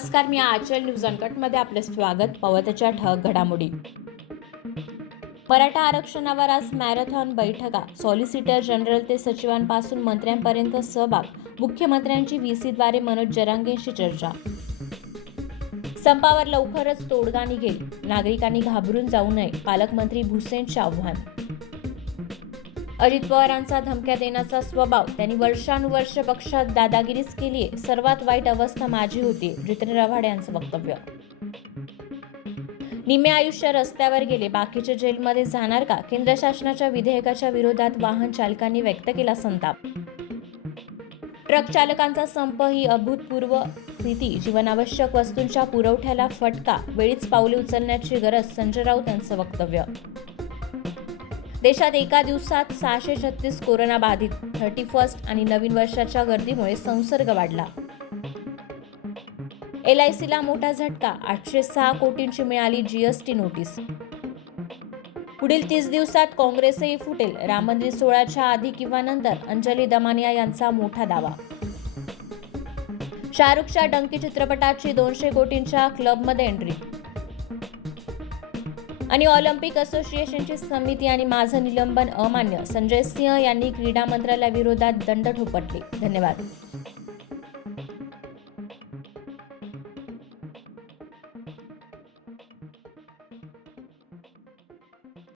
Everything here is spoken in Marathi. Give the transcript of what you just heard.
नमस्कार, मी आचल न्यूज अनकटमध्ये आपले स्वागत. पावत्याच्या ठळक घडामोडी. मराठा आरक्षणावर आज मॅरेथॉन बैठका. सॉलिसिटर जनरल ते सचिवांपासून मंत्र्यांपर्यंत सहभाग. मुख्यमंत्र्यांची व्हीसीद्वारे मनोज जरांगेंशी चर्चा. संपावर लवकरच तोडगा निघेल, नागरिकांनी घाबरून जाऊ नये, पालकमंत्री भुसेंचे आव्हान. अजित पवारांचा धमक्या देण्याचा स्वभाव, त्यांनी वर्षानुवर्ष पक्षात दादागिरीच केली आहे, सर्वात वाईट अवस्था माझी होती, जितेंद्र आव्हाड यांचं वक्तव्य. निम्मे आयुष्य रस्त्यावर गेले, बाकीचे जेलमध्ये जाणार का? केंद्र शासनाच्या विधेयकाच्या विरोधात वाहन चालकांनी व्यक्त केला संताप. ट्रक चालकांचा संप ही अभूतपूर्व स्थिती, जीवनावश्यक वस्तूंच्या पुरवठ्याला फटका, वेळीच पावले उचलण्याची गरज, संजय राऊत यांचं वक्तव्य. देशात एका दिवसात 636 कोरोना बाधित, 31 आणि नवीन वर्षाच्या गर्दीमुळे संसर्ग वाढला. LICला मोठा झटका, 806 कोटींची मिळाली GST नोटीस. पुढील 30 दिवसात काँग्रेसही फुटेल, राम मंदिर सोहळ्याच्या आधी किंवा नंतर, अंजली दमानिया यांचा मोठा दावा. शाहरुखच्या डंकी चित्रपटाची 200 कोटींच्या क्लबमध्ये एंट्री. आणि ऑलिम्पिक असोसिएशनची समिती आणि माझं निलंबन अमान्य, संजय सिंह यांनी क्रीडा मंत्रालयाविरोधात दंड ठोपटले. धन्यवाद.